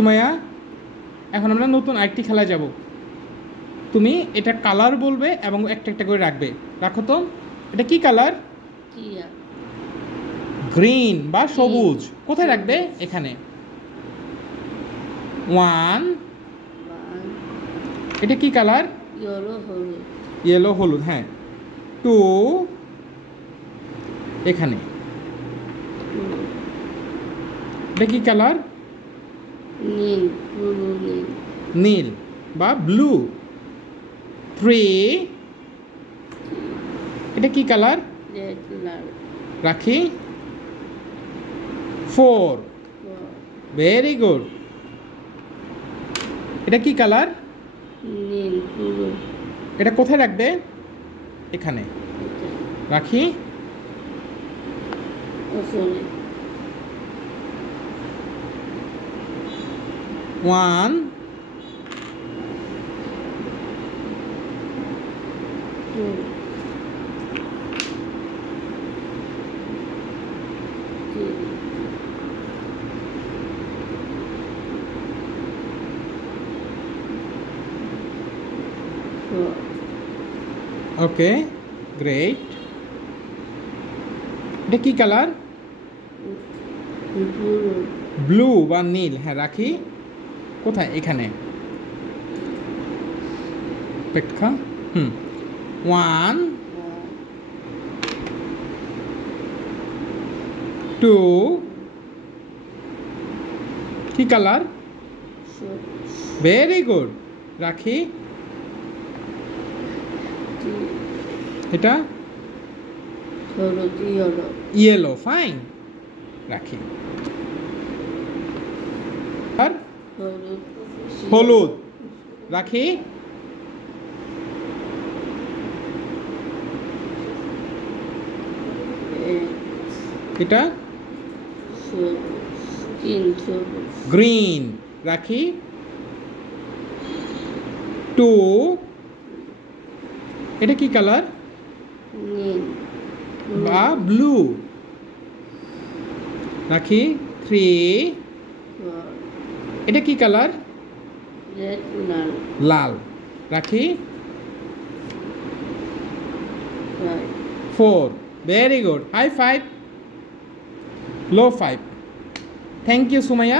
সুমাইয়া, এখন আমরা নতুন আরেকটি খেলায় যাব। তুমি এটা কালার বলবে এবং একটা একটা করে রাখবে। রাখো তো। এটা কি কালার? টিয়া গ্রিন বা সবুজ। কোথায় রাখবে? এখানে। 1। ওয়ান এটা কি কালার? ইয়েলো হলুদ ইয়েলো হলুদ, হ্যাঁ। 2 এখানে। টু এটা কি কালার? নীল ব্লু নীল নীল বা ব্লু। 3 এটা কি কালার? রেড লাল রাখি। 4 ফোর ভেরি গুড। এটা কি কালার? নীল ব্লু এটা কোথায় রাখবে? এখানে। এটা রাখি। ওখানে 1 two three four okay great. এটা কি কালার? ব্লু ব্লু বা নীল, হ্যাঁ রাখি। কোথায়? এখানে। অপেক্ষা। 1 2 কি কালার? Very good. রাখি। এটা হলুদ ইয়েলো ইয়েলো, ফাইন। রাখি। আর হলুদ হলুদ রাখি। এটা স্কিন সবুজ গ্রিন রাখি। 2 এটা কি কালার? নীল বা ব্লু। রাখি। 3 ফোর এটা কি কালার? রেড লাল লাল। রাখি। Five 4 very good. High 5 low 5। Thank you Sumaiya.